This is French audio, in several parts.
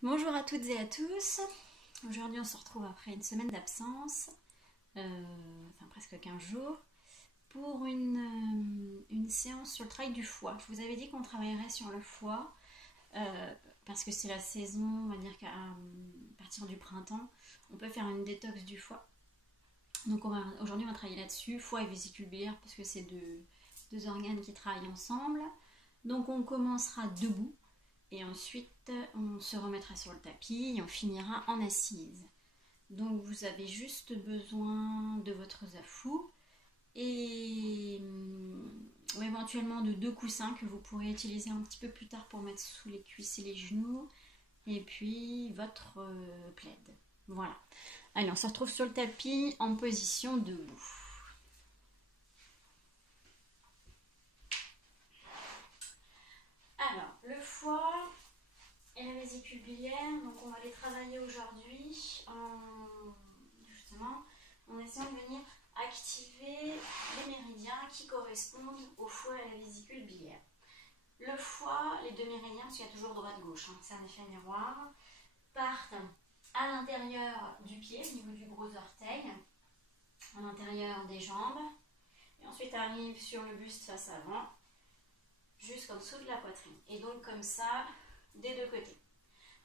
Bonjour à toutes et à tous. Aujourd'hui on se retrouve après une semaine d'absence, enfin presque 15 jours, pour une séance sur le travail du foie. Je vous avais dit qu'on travaillerait sur le foie, parce que c'est la saison, on va dire qu'à partir du printemps, on peut faire une détox du foie. Donc aujourd'hui on va travailler là-dessus, foie et vésicule biliaire, parce que c'est deux organes qui travaillent ensemble. Donc on commencera debout. Et ensuite, on se remettra sur le tapis et on finira en assise. Donc, vous avez juste besoin de votre zafou et éventuellement de 2 coussins que vous pourrez utiliser un petit peu plus tard pour mettre sous les cuisses et les genoux. Et puis, votre plaid. Voilà. Allez, on se retrouve sur le tapis en position debout. Alors, le foie et la vésicule biliaire, donc on va les travailler aujourd'hui justement en essayant de venir activer les méridiens qui correspondent au foie et à la vésicule biliaire. Le foie, les deux méridiens, parce qu'il y a toujours droite-gauche, c'est un effet miroir, partent à l'intérieur du pied, au niveau du gros orteil, à l'intérieur des jambes, et ensuite arrivent sur le buste face avant, jusqu'en dessous de la poitrine. Et donc comme ça, des deux côtés.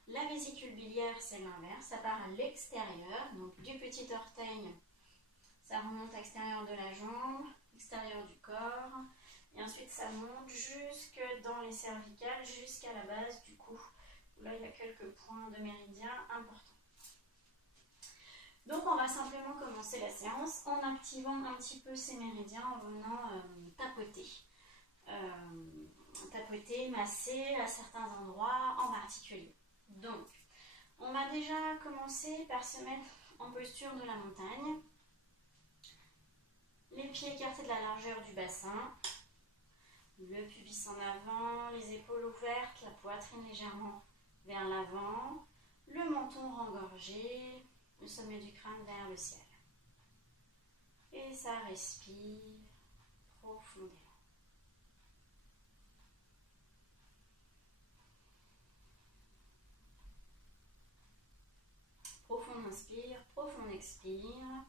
La vésicule biliaire, c'est l'inverse, ça part à l'extérieur, donc du petit orteil, ça remonte à l'extérieur de la jambe, extérieur du corps, et ensuite ça monte jusque dans les cervicales, jusqu'à la base du cou. Là, il y a quelques points de méridien importants. Donc on va simplement commencer la séance en activant un petit peu ces méridiens, en venant tapoter. Tapoter, masser à certains endroits en particulier. Donc, on va déjà commencer par se mettre en posture de la montagne. Les pieds écartés de la largeur du bassin. Le pubis en avant, les épaules ouvertes, la poitrine légèrement vers l'avant. Le menton rengorgé, le sommet du crâne vers le ciel. Et ça respire profondément. Profond inspire, profond expire.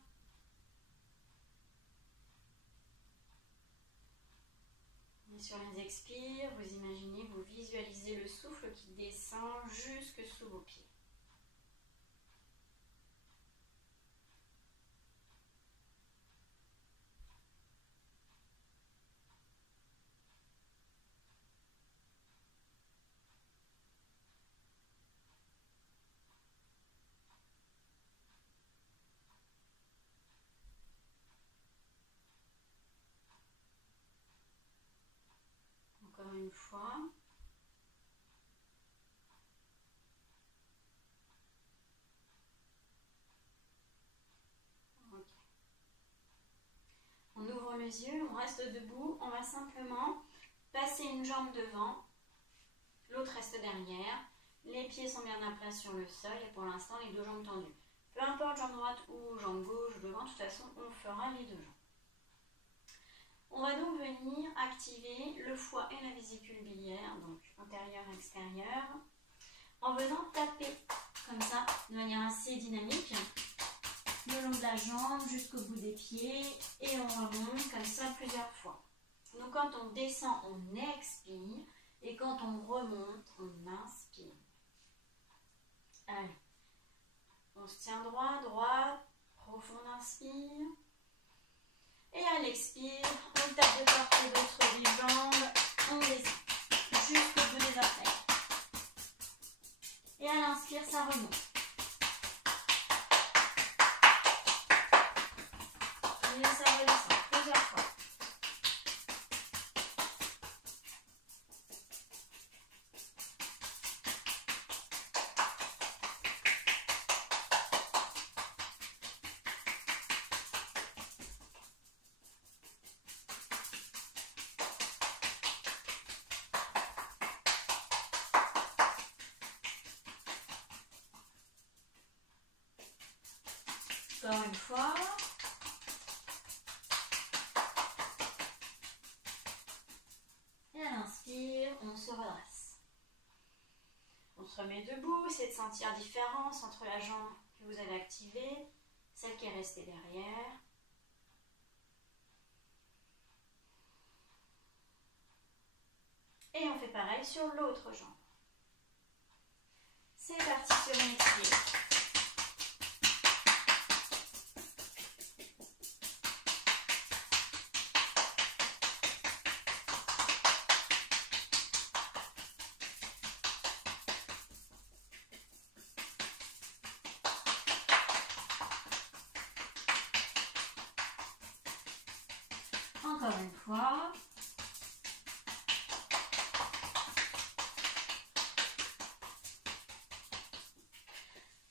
Et sur les expires, vous imaginez, vous visualisez le souffle qui descend jusque sous vos pieds. Encore une fois. Okay. On ouvre les yeux, on reste debout, on va simplement passer une jambe devant, l'autre reste derrière, les pieds sont bien à plat sur le sol et pour l'instant les deux jambes tendues. Peu importe jambe droite ou jambe gauche devant, de toute façon on fera les deux jambes. On va donc venir activer le foie et la vésicule biliaire, donc intérieur-extérieur, en venant taper comme ça, de manière assez dynamique, le long de la jambe jusqu'au bout des pieds, et on remonte comme ça plusieurs fois. Donc quand on descend, on expire, et quand on remonte, on inspire. Allez, on se tient droit, droite, profond inspire. Et à l'expire, on tape de part et d'autre les jambes, on descend jusqu'au bout des orteils. Et à l'inspire, ça remonte. Et ça redescend plusieurs fois. Encore une fois. Et à l'inspire, on se redresse. On On se remet debout, c'est de sentir la différence entre la jambe que vous avez activée, celle qui est restée derrière. Et on fait pareil sur l'autre jambe. C'est parti sur une expire. Encore une fois.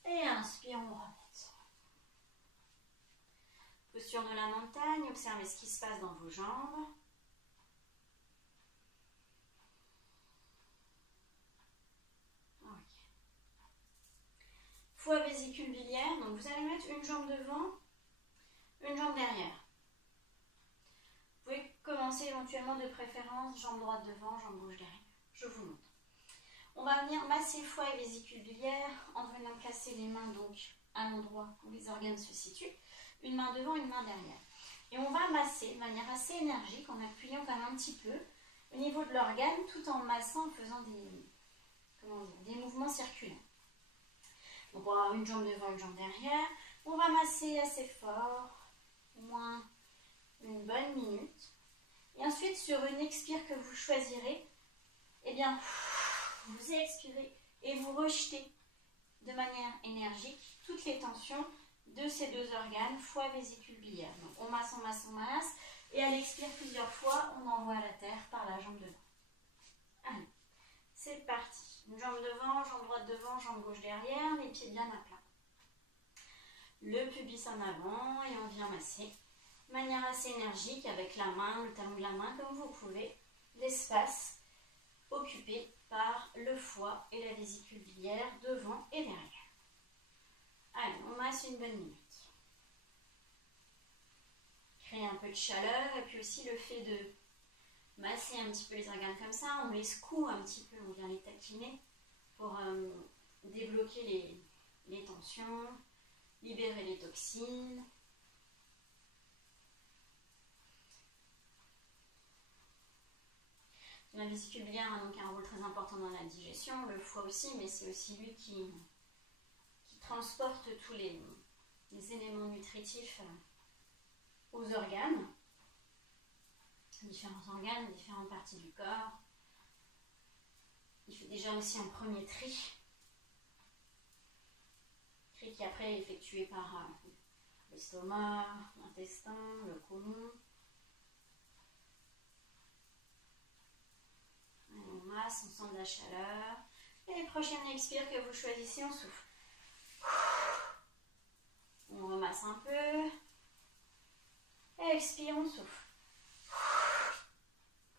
Et inspire, on remet. Posture de la montagne, observez ce qui se passe dans vos jambes. Ok. Foie, vésicule biliaire, donc vous allez mettre une jambe devant, une jambe derrière. Vous pouvez commencer éventuellement de préférence, jambe droite devant, jambe gauche derrière. Je vous montre. On va venir masser foie et vésicule biliaire en venant casser les mains donc à l'endroit où les organes se situent. Une main devant, une main derrière. Et on va masser de manière assez énergique en appuyant quand même un petit peu au niveau de l'organe tout en massant, en faisant des mouvements circulaires. Donc on va avoir une jambe devant, une jambe derrière. On va masser assez fort, au moins une bonne minute. Et ensuite, sur une expire que vous choisirez, eh bien, vous expirez et vous rejetez de manière énergique toutes les tensions de ces deux organes, foie, vésicule biliaire. Donc, on masse, on masse, on masse. Et à l'expire plusieurs fois, on envoie à la terre par la jambe devant. Allez, c'est parti. Une jambe devant, jambe droite devant, jambe gauche derrière, les pieds bien à plat. Le pubis en avant et on vient masser de manière assez énergique avec la main, le talon de la main, comme vous pouvez, l'espace occupé par le foie et la vésicule biliaire devant et derrière. Allez, on masse une bonne minute. Créer un peu de chaleur et puis aussi le fait de masser un petit peu les organes comme ça, on les secoue un petit peu, on vient les taquiner pour débloquer les tensions, libérer les toxines. La vésicule biliaire a donc un rôle très important dans la digestion, le foie aussi, mais c'est aussi lui qui transporte tous les éléments nutritifs aux organes, différents organes, différentes parties du corps. Il fait déjà aussi un premier tri qui après est effectué par l'estomac, l'intestin, le côlon. On masse, on sent de la chaleur. Et les prochaines expires que vous choisissez, on souffle. On remasse un peu. Et expire, on souffle.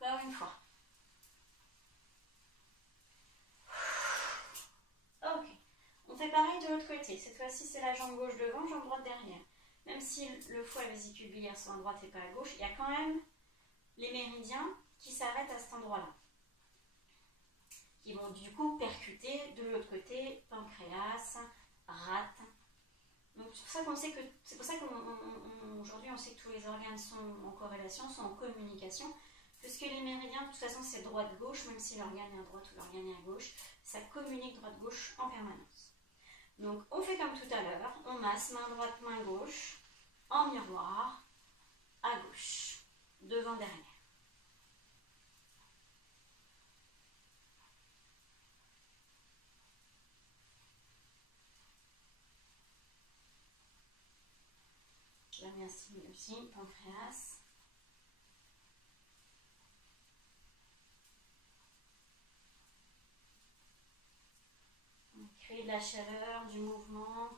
Encore une fois. Ok. On fait pareil de l'autre côté. Cette fois-ci, c'est la jambe gauche devant, jambe droite derrière. Même si le foie et la vésicule biliaire sont à droite et pas à gauche, il y a quand même les méridiens qui s'arrêtent à cet endroit-là. Qui vont du coup percuter de l'autre côté, pancréas, rate. Donc c'est pour ça qu'aujourd'hui on sait que tous les organes sont en corrélation, sont en communication, puisque les méridiens, de toute façon c'est droite-gauche, même si l'organe est à droite ou l'organe est à gauche, ça communique droite-gauche en permanence. Donc on fait comme tout à l'heure, on masse main droite, main gauche, en miroir, à gauche, devant, derrière. Je vais bien stimuler aussi, pancréas. On crée de la chaleur, du mouvement.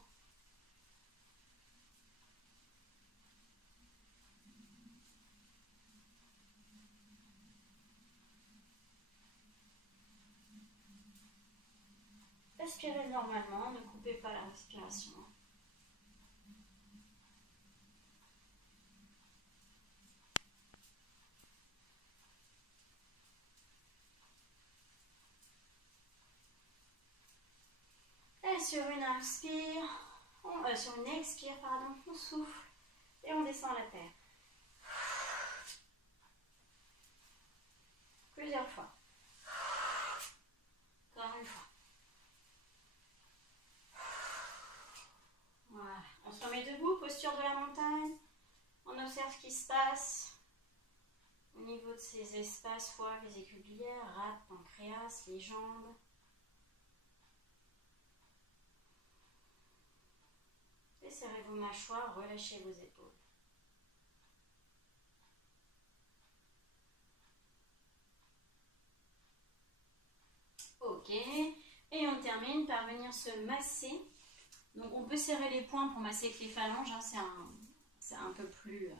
Respirez normalement, ne coupez pas la respiration. Et sur une inspire, sur une expire, pardon, on souffle et on descend à la terre. Plusieurs fois. Encore une fois. Voilà. On se remet debout, posture de la montagne. On observe ce qui se passe au niveau de ces espaces, foie, vésicule biliaire, rate, pancréas, les jambes. Serrez vos mâchoires, relâchez vos épaules. Ok, et on termine par venir se masser. Donc on peut serrer les poings pour masser avec les phalanges, hein. C'est un peu plus...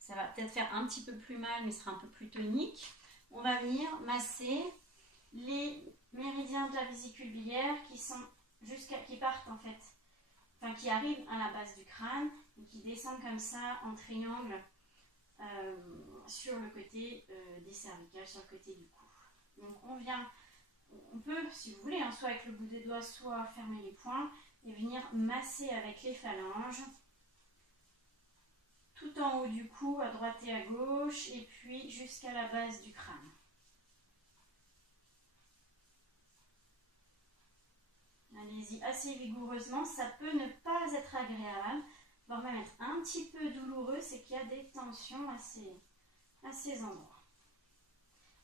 Ça va peut-être faire un petit peu plus mal, mais ce sera un peu plus tonique. On va venir masser les méridiens de la vésicule biliaire qui partent en fait. Enfin, qui arrivent à la base du crâne et qui descendent comme ça en triangle sur le côté des cervicales, sur le côté du cou. Donc on peut, si vous voulez, hein, soit avec le bout des doigts, soit fermer les poings et venir masser avec les phalanges tout en haut du cou, à droite et à gauche, et puis jusqu'à la base du crâne. Allez-y assez vigoureusement, ça peut ne pas être agréable, voire même être un petit peu douloureux, c'est qu'il y a des tensions à ces endroits.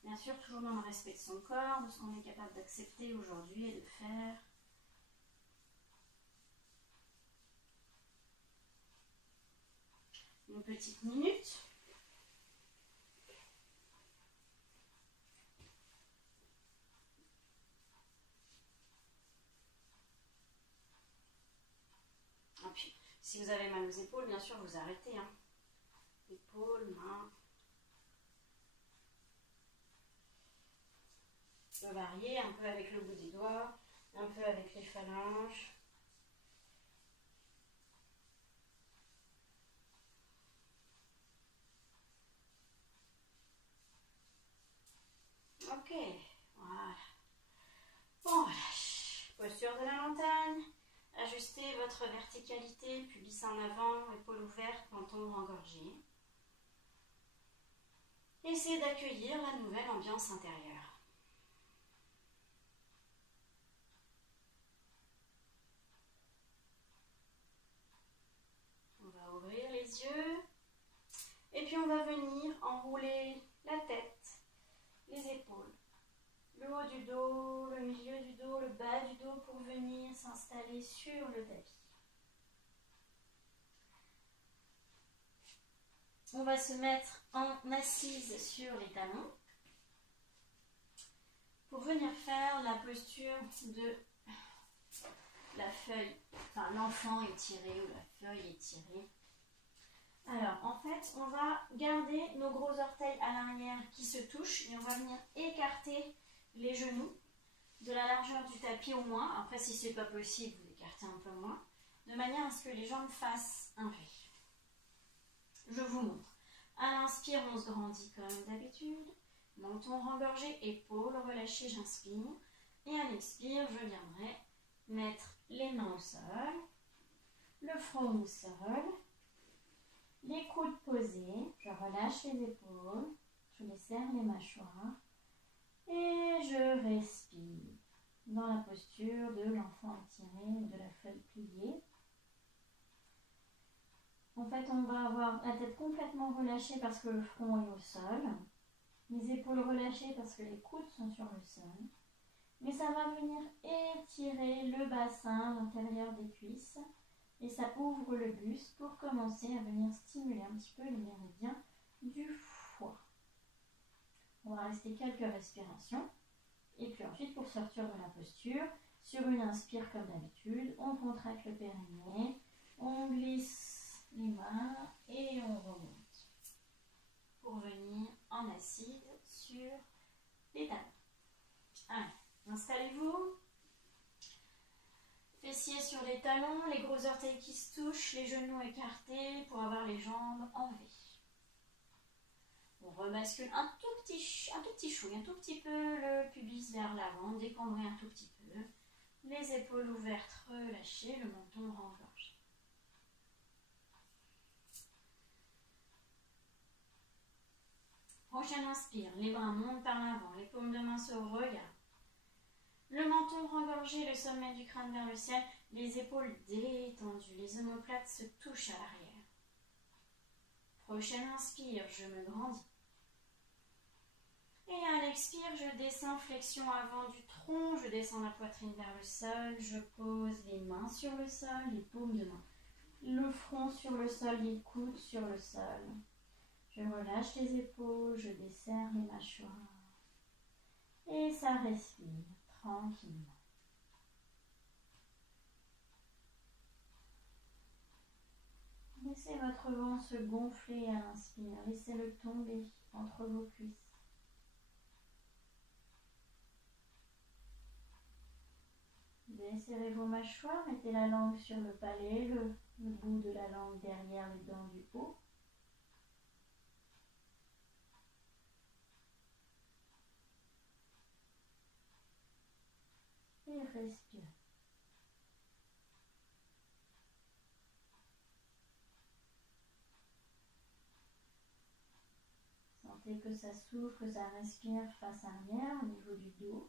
Bien sûr, toujours dans le respect de son corps, de ce qu'on est capable d'accepter aujourd'hui et de faire. Une petite minute. Et puis, si vous avez mal aux épaules, bien sûr, vous arrêtez. Hein. Épaules, mains. On peut varier un peu avec le bout des doigts, un peu avec les phalanges. Ok, voilà. On relâche. Posture de la montagne. Ajustez votre verticalité, pubis en avant, épaules ouvertes, menton engorgé. Essayez d'accueillir la nouvelle ambiance intérieure. On va ouvrir les yeux. Et puis on va venir enrouler la tête, les épaules, le haut du dos, le milieu du dos, le bas du dos pour venir s'installer sur le tapis. On va se mettre en assise sur les talons pour venir faire la posture de la feuille, enfin l'enfant étiré ou la feuille étirée. Alors en fait, on va garder nos gros orteils à l'arrière qui se touchent et on va venir écarter les genoux de la largeur du tapis au moins. Après, si c'est pas possible, vous écartez un peu moins, de manière à ce que les jambes fassent un V. Je vous montre. À l'inspire, on se grandit comme d'habitude. Menton rengorgé, épaules relâchées, j'inspire. Et à l'expire, je viendrai mettre les mains au sol, le front au sol, les coudes posés, je relâche les épaules, je les serre les mâchoires et je respire dans la posture de l'enfant étiré, de la feuille pliée. En fait, on va avoir la tête complètement relâchée parce que le front est au sol, les épaules relâchées parce que les coudes sont sur le sol. Mais ça va venir étirer le bassin, l'intérieur des cuisses, et ça ouvre le buste pour commencer à venir stimuler un petit peu les méridiens du foie. On va rester quelques respirations. Et puis ensuite, pour sortir de la posture, sur une inspire comme d'habitude, on contracte le périnée, on glisse les mains et on remonte. Pour venir en assise sur les talons. Allez, installez-vous. Fessiers sur les talons, les gros orteils qui se touchent, les genoux écartés pour avoir les jambes en V. On rebascule un tout petit chouille, un tout petit peu le pubis vers l'avant, décambrer un tout petit peu. Les épaules ouvertes, relâchées, le menton rengorgé. Prochaine inspire, les bras montent par l'avant, les paumes de main se regardent. Le menton rengorgé, le sommet du crâne vers le ciel, les épaules détendues, les omoplates se touchent à l'arrière. Prochaine inspire, je me grandis. Et à l'expire, je descends, flexion avant du tronc, je descends la poitrine vers le sol, je pose les mains sur le sol, les paumes de main. Le front sur le sol, les coudes sur le sol. Je relâche les épaules, je desserre les mâchoires. Et ça respire tranquillement. Laissez votre ventre se gonfler à l'inspire. Laissez-le tomber entre vos cuisses. Desserrez vos mâchoires, mettez la langue sur le palais, le bout de la langue derrière les dents du haut. Et respirez. Sentez que ça s'ouvre, que ça respire face arrière au niveau du dos.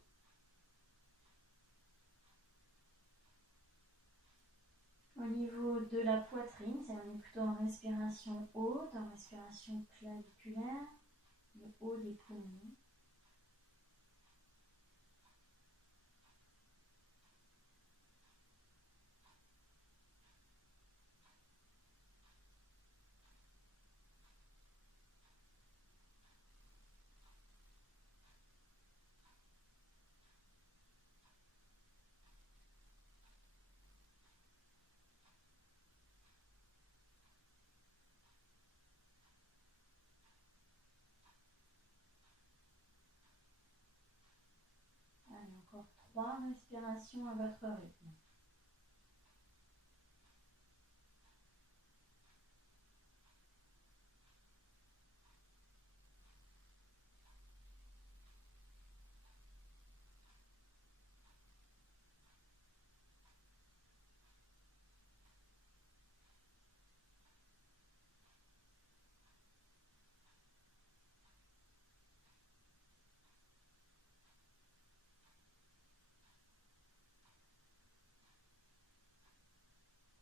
Au niveau de la poitrine, on est plutôt en respiration haute, en respiration claviculaire, le haut des poumons. Allez, encore 3 respirations à votre rythme.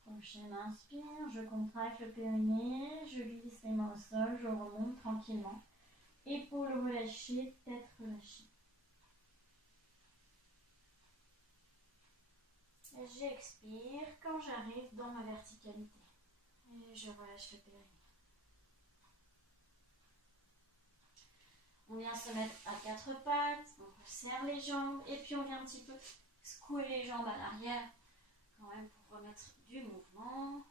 Prochaine inspire, je contracte le périnée, je glisse les mains au sol, je remonte tranquillement. Épaules relâchées, tête relâchée. J'expire quand j'arrive dans ma verticalité. Et je relâche le périnée. On vient se mettre à 4 pattes, on serre les jambes et puis on vient un petit peu secouer les jambes à l'arrière quand même pour remettre du mouvement.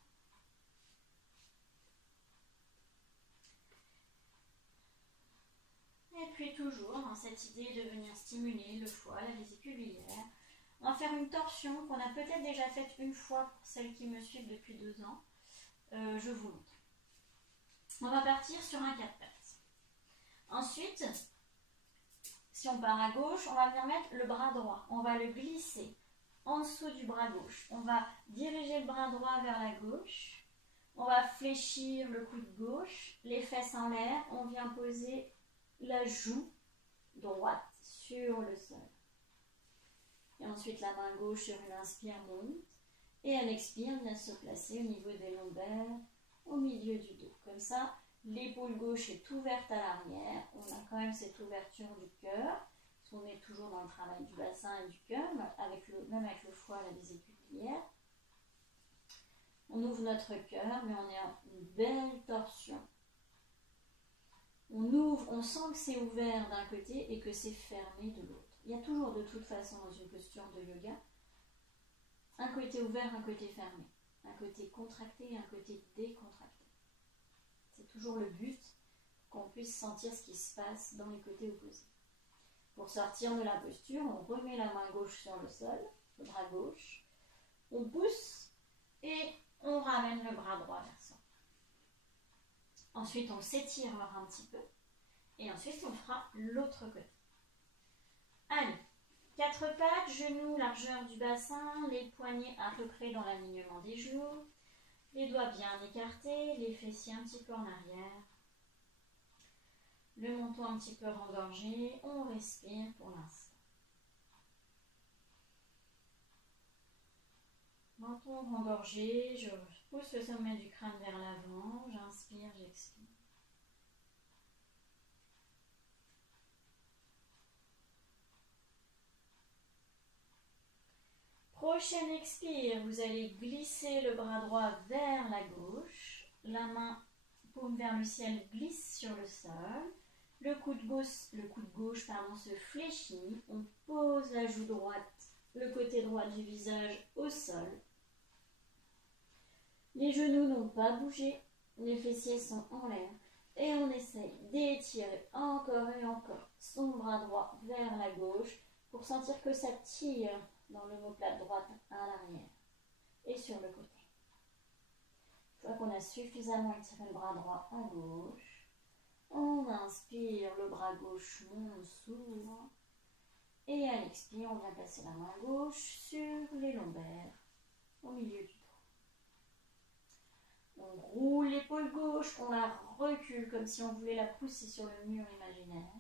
Et puis toujours dans cette idée de venir stimuler le foie, la vésicule biliaire. On va faire une torsion qu'on a peut-être déjà faite une fois pour celles qui me suivent depuis 2 ans. Je vous montre. On va partir sur un 4 pattes. Ensuite, si on part à gauche, on va venir mettre le bras droit. On va le glisser en dessous du bras gauche. On va diriger le bras droit vers la gauche. On va fléchir le coude gauche, les fesses en l'air. On vient poser la joue droite sur le sol. Et ensuite, la main gauche sur une inspire monte. Et à l'expire, vient se placer au niveau des lombaires, au milieu du dos. Comme ça, l'épaule gauche est ouverte à l'arrière. On a quand même cette ouverture du cœur. Parce qu'on est toujours dans le travail du bassin et du cœur, même avec le foie, la vésicule biliaire. On ouvre notre cœur, mais on est en une belle torsion. On ouvre, on sent que c'est ouvert d'un côté et que c'est fermé de l'autre. Il y a toujours de toute façon dans une posture de yoga un côté ouvert, un côté fermé, un côté contracté et un côté décontracté. C'est toujours le but qu'on puisse sentir ce qui se passe dans les côtés opposés. Pour sortir de la posture, on remet la main gauche sur le sol, le bras gauche, on pousse et on ramène le bras droit vers soi. Ensuite, on s'étirera un petit peu et ensuite on fera l'autre côté. Allez, Quatre pattes, genoux, largeur du bassin, les poignets à peu près dans l'alignement des genoux, les doigts bien écartés, les fessiers un petit peu en arrière, le menton un petit peu rengorgé. On respire pour l'instant. Menton rengorgé, je pousse le sommet du crâne vers l'avant, j'inspire, j'expire. Prochaine expire, vous allez glisser le bras droit vers la gauche, la main paume vers le ciel glisse sur le sol, le coude gauche se fléchit, on pose la joue droite, le côté droit du visage au sol. Les genoux n'ont pas bougé, les fessiers sont en l'air et on essaye d'étirer encore et encore son bras droit vers la gauche pour sentir que ça tire dans l'omoplate droite à l'arrière et sur le côté. Une fois qu'on a suffisamment étiré le bras droit à gauche, on inspire, le bras gauche monte, s'ouvre et à l'expire, on vient placer la main gauche sur les lombaires au milieu du dos. On roule l'épaule gauche, on la recule comme si on voulait la pousser sur le mur imaginaire.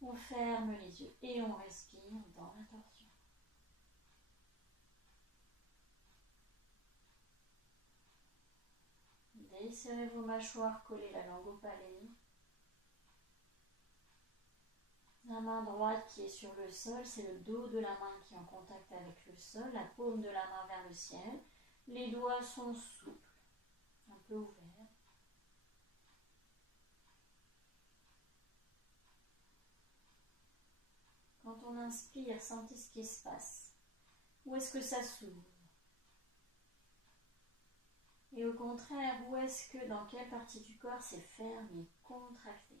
On ferme les yeux et on respire dans la torsion. Desserrez vos mâchoires, collez la langue au palais. La main droite qui est sur le sol, c'est le dos de la main qui est en contact avec le sol, la paume de la main vers le ciel. Les doigts sont souples, un peu ouverts. Quand on inspire, sentez ce qui se passe. Où est-ce que ça s'ouvre? Et au contraire, où est-ce que, dans quelle partie du corps c'est fermé, contracté?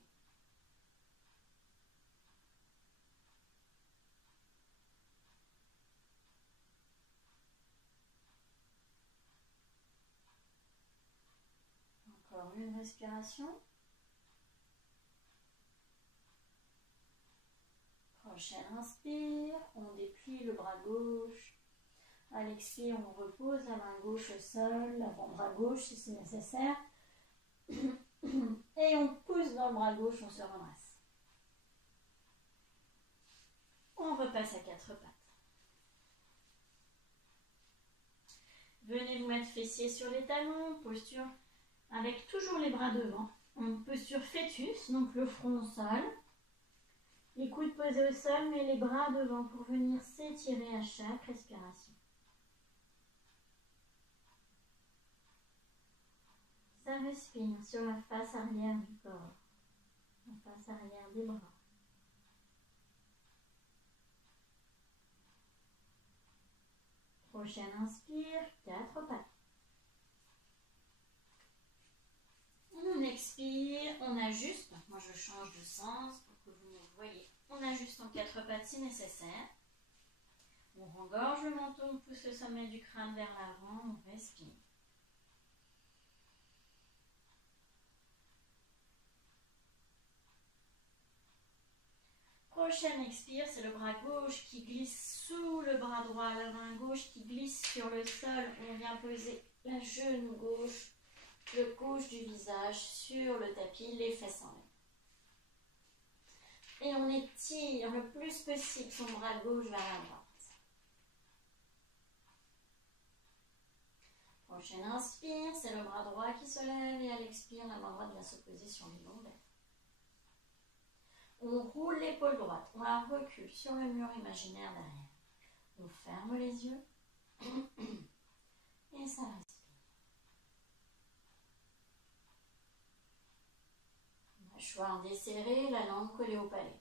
Encore une respiration. Prochaine inspire, on déplie le bras gauche. À l'expire, on repose la main gauche au sol, l'avant-bras gauche si c'est nécessaire. Et on pousse dans le bras gauche, on se ramasse. On repasse à quatre pattes. Venez vous mettre fessiers sur les talons, posture avec toujours les bras devant. On posture fœtus, donc le front au sol. Les coudes posés au sol, mais les bras devant pour venir s'étirer à chaque respiration. Ça respire sur la face arrière du corps, la face arrière des bras. Prochaine inspire, quatre pattes. On expire, on ajuste. Moi je change de sens pour que vous me voyez. On ajuste en quatre pattes si nécessaire. On rengorge le menton, on pousse le sommet du crâne vers l'avant, on respire. Prochaine expire, c'est le bras gauche qui glisse sous le bras droit, la main gauche qui glisse sur le sol. On vient poser la genou gauche, le gauche du visage sur le tapis, les fesses en l'air. Et on étire le plus possible son bras gauche vers la droite. Prochaine inspire, c'est le bras droit qui se lève et à l'expire, la main droite vient se poser sur les lombaires. On roule l'épaule droite, on la recule sur le mur imaginaire derrière. On ferme les yeux et ça respire. Mâchoire desserrée, la langue collée au palais.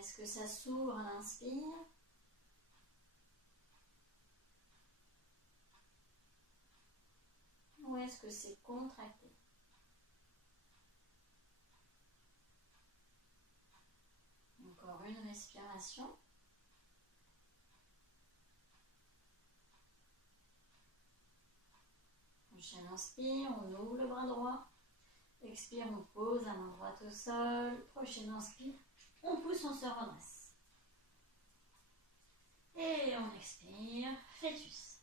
Est-ce que ça s'ouvre à l'inspire? Ou est-ce que c'est contracté? On Encore une respiration. Prochaine inspire, on ouvre le bras droit. Expire, on pose la main droite au sol. Prochaine inspire, on pousse, on se redresse. Et on expire, fœtus.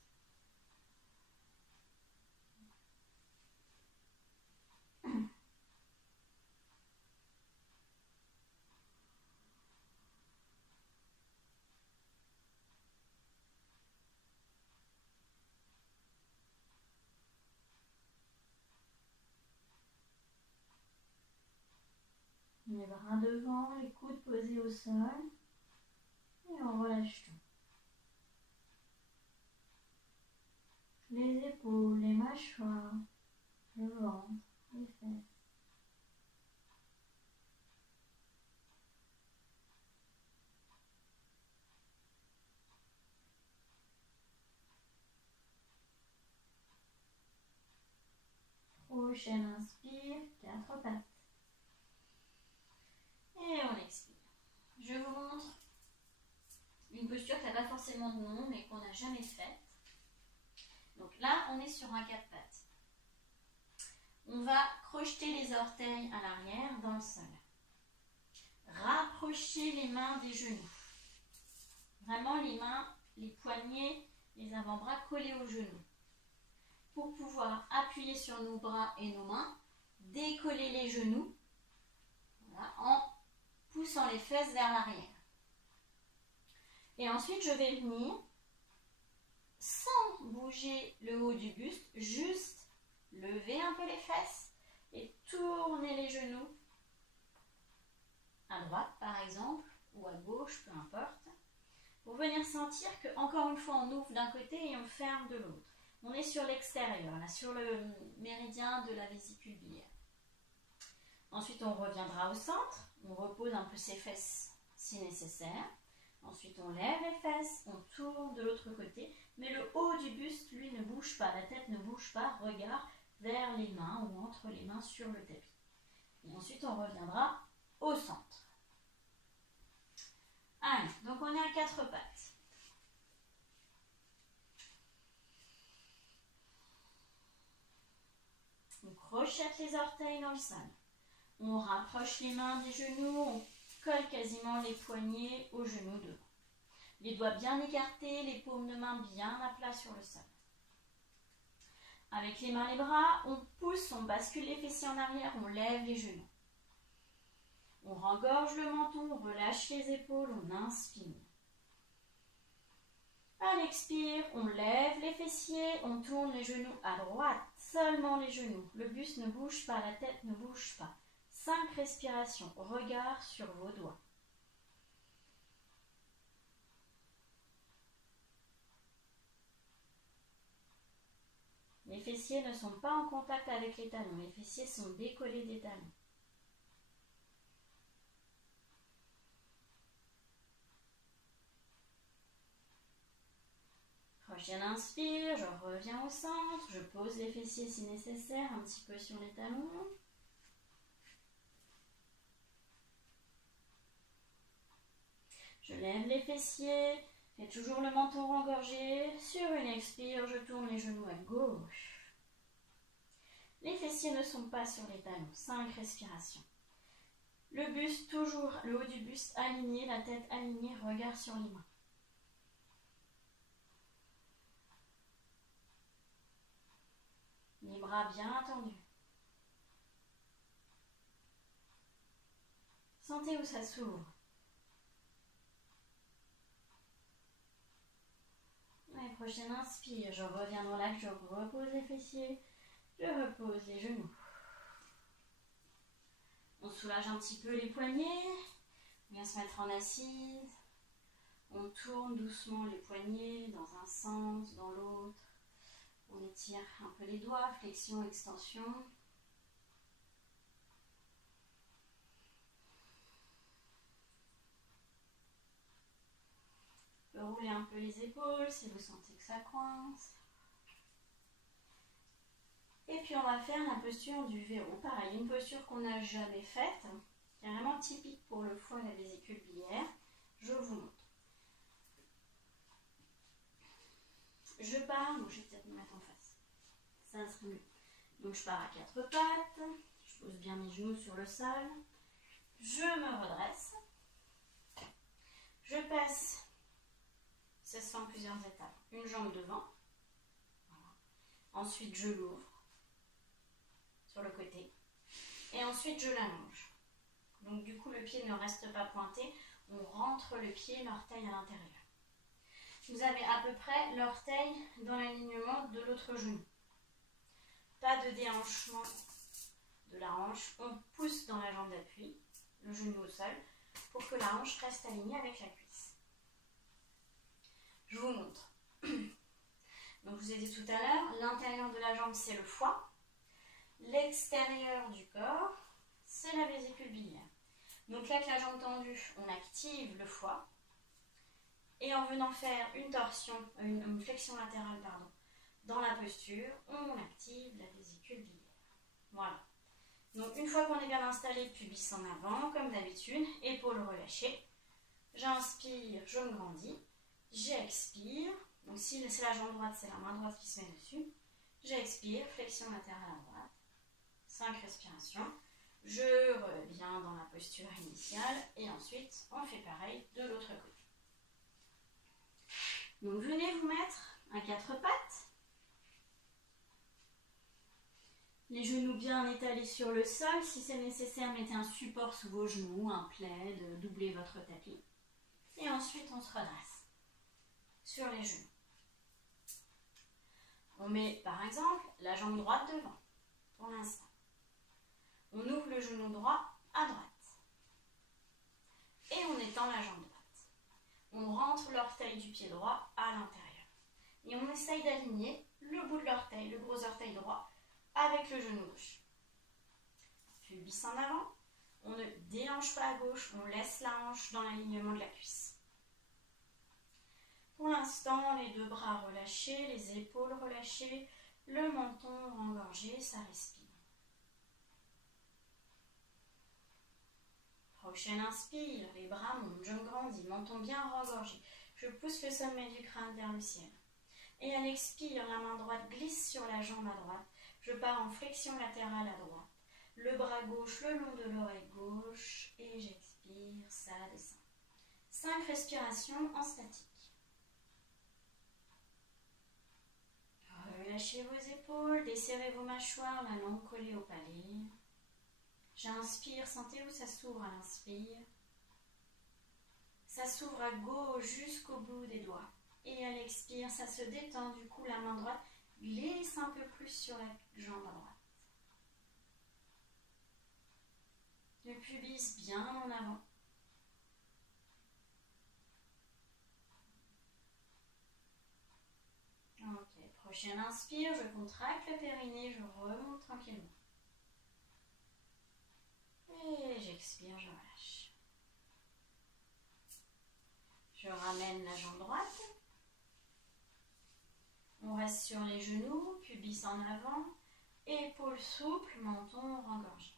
Les bras devant, les coudes posés au sol. Et on relâche tout. Les épaules, les mâchoires, le ventre, les fesses. Prochaine inspire, 4 pattes. Et on expire. Je vous montre une posture qui n'a pas forcément de nom, mais qu'on n'a jamais faite. Donc là, on est sur un 4 pattes. On va crocheter les orteils à l'arrière dans le sol. Rapprocher les mains des genoux. Vraiment les mains, les poignets, les avant-bras collés aux genoux. Pour pouvoir appuyer sur nos bras et nos mains, décoller les genoux, voilà, en poussant les fesses vers l'arrière. Et ensuite, je vais venir, sans bouger le haut du buste, juste lever un peu les fesses et tourner les genoux à droite, par exemple, ou à gauche, peu importe, pour venir sentir que, encore une fois, on ouvre d'un côté et on ferme de l'autre. On est sur l'extérieur, là, sur le méridien de la vésicule biliaire. Ensuite, on reviendra au centre. On repose un peu ses fesses si nécessaire. Ensuite, on lève les fesses, on tourne de l'autre côté. Mais le haut du buste, lui, ne bouge pas. La tête ne bouge pas. Regard vers les mains ou entre les mains sur le tapis. Et ensuite, on reviendra au centre. Allez, donc on est à 4 pattes. On crochette les orteils dans le sol. On rapproche les mains des genoux, on colle quasiment les poignets aux genoux devant. Les doigts bien écartés, les paumes de main bien à plat sur le sol. Avec les mains, les bras, on pousse, on bascule les fessiers en arrière, on lève les genoux. On rengorge le menton, on relâche les épaules, on inspire. À l'expire, on lève les fessiers, on tourne les genoux à droite, seulement les genoux. Le buste ne bouge pas, la tête ne bouge pas. 5 respirations, regard sur vos doigts. Les fessiers ne sont pas en contact avec les talons, les fessiers sont décollés des talons. Prochaine inspire, je reviens au centre, je pose les fessiers si nécessaire, un petit peu sur les talons. Je lève les fessiers, et toujours le menton rengorgé. Sur une expire, je tourne les genoux à gauche. Les fessiers ne sont pas sur les talons. 5 respirations. Le buste, toujours le haut du buste aligné, la tête alignée, regard sur les mains. Les bras bien tendus. Sentez où ça s'ouvre. Et prochaine inspire, je reviens dans l'axe, je repose les fessiers, je repose les genoux. On soulage un petit peu les poignets, on vient se mettre en assise. On tourne doucement les poignets dans un sens, dans l'autre. On étire un peu les doigts, flexion, extension. On peut rouler un peu les épaules si vous sentez que ça coince. Et puis on va faire la posture du verrou. Pareil, une posture qu'on n'a jamais faite, C'est vraiment typique pour le foie et la vésicule biliaire. Je vous montre. Je pars, bon, je vais peut-être me mettre en face. Ça sera mieux. Donc je pars à 4 pattes. Je pose bien mes genoux sur le sol. Je me redresse. Je passe, ça se fait en plusieurs étapes, une jambe devant. Voilà. Ensuite, je l'ouvre sur le côté. Et ensuite, je l'allonge. Donc du coup, le pied ne reste pas pointé. On rentre le pied, l'orteil à l'intérieur. Vous avez à peu près l'orteil dans l'alignement de l'autre genou. Pas de déhanchement de la hanche. On pousse dans la jambe d'appui, le genou au sol, pour que la hanche reste alignée avec la cuisse. Je vous montre. Donc je vous ai dit tout à l'heure, l'intérieur de la jambe c'est le foie. L'extérieur du corps, c'est la vésicule biliaire. Donc là, avec la jambe tendue, on active le foie. Et en venant faire une torsion, une flexion latérale, pardon, dans la posture, on active la vésicule biliaire. Voilà. Donc une fois qu'on est bien installé, pubis en avant, comme d'habitude, épaules relâchées. J'inspire, je me grandis. J'expire. Donc si c'est la jambe droite, c'est la main droite qui se met dessus. J'expire, flexion latérale à droite. 5 respirations. Je reviens dans la posture initiale et ensuite on fait pareil de l'autre côté. Donc venez vous mettre à 4 pattes. Les genoux bien étalés sur le sol. Si c'est nécessaire, mettez un support sous vos genoux, un plaid, doublez votre tapis. Et ensuite on se redresse sur les genoux. On met par exemple la jambe droite devant pour l'instant. On ouvre le genou droit à droite. Et on étend la jambe droite. On rentre l'orteil du pied droit à l'intérieur. Et on essaye d'aligner le bout de l'orteil, le gros orteil droit, avec le genou gauche. Pubis en avant. On ne déhanche pas à gauche, on laisse la hanche dans l'alignement de la cuisse. Pour l'instant, les 2 bras relâchés, les épaules relâchées, le menton engorgé, ça respire. Prochaine inspire, les bras montent, je me grandis, menton bien engorgé. Je pousse le sommet du crâne vers le ciel. Et à l'expire, la main droite glisse sur la jambe à droite. Je pars en flexion latérale à droite. Le bras gauche le long de l'oreille gauche. Et j'expire, ça descend. 5 respirations en statique. Relâchez vos épaules, desserrez vos mâchoires, la langue collée au palais. J'inspire, sentez où ça s'ouvre à l'inspire. Ça s'ouvre à gauche jusqu'au bout des doigts. Et à l'expire, ça se détend. Du coup, la main droite glisse un peu plus sur la jambe à droite. Le pubis bien en avant. Ok, prochaine inspire, je contracte le périnée, je remonte tranquillement. Et j'expire, je relâche. Je ramène la jambe droite. On reste sur les genoux, pubis en avant, épaules souples, menton engorgé.